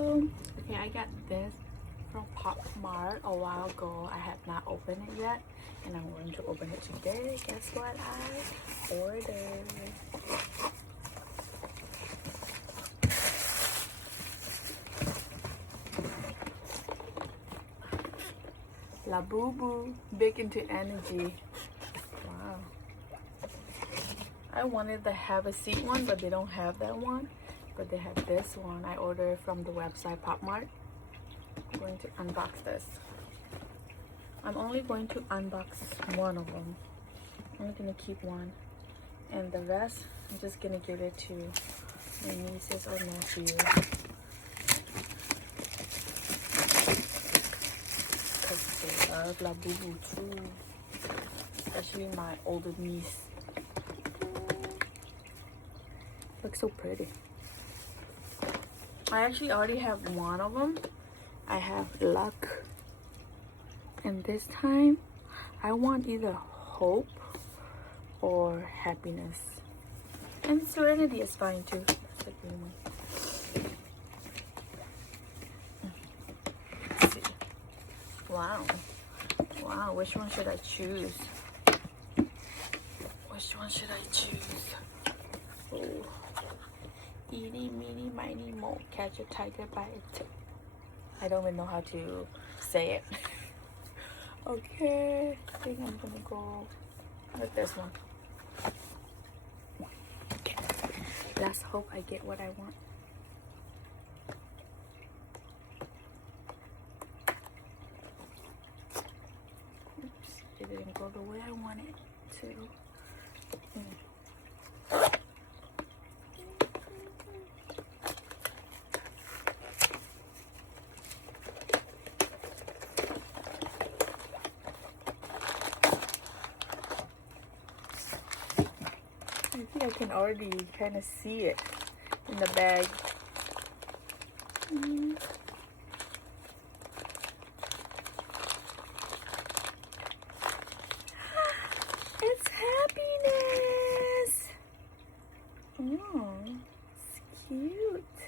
go. Okay, I got this from Pop Mart a while ago. I have not opened it yet, and I'm going to open it today. Guess what I ordered? Labubu, big into energy. Wow. I wanted the have a seat one, but they don't have that one. But they have this one. I ordered from the website Pop Mart. I'm going to unbox this. I'm only going to unbox one of them. I'm only going to keep one. And the rest, I'm just going to give it to my nieces or nephews. Because they love Labubu too. Especially my older niece. Looks so pretty. I actually already have one of them. I have luck. And this time, I want either hope or happiness. And serenity is fine too. That's the green one. Let's see. Wow. Wow, which one should I choose? Which one should I choose? Oh. Eeny, meeny, miny, mo. Catch a tiger by its tail. I don't even know how to say it. Okay, I think I'm gonna go with this one. Okay, let's hope I get what I want. Oops, it didn't go the way I wanted it to. I think I can already kind of see it in the bag. It's happiness! Oh, it's cute.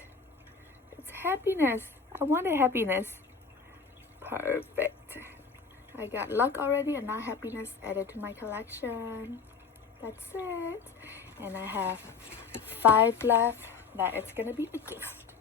It's happiness. I wanted happiness. Perfect. I got luck already and now happiness added to my collection. That's it. And I have 5 left that it's gonna be a gift.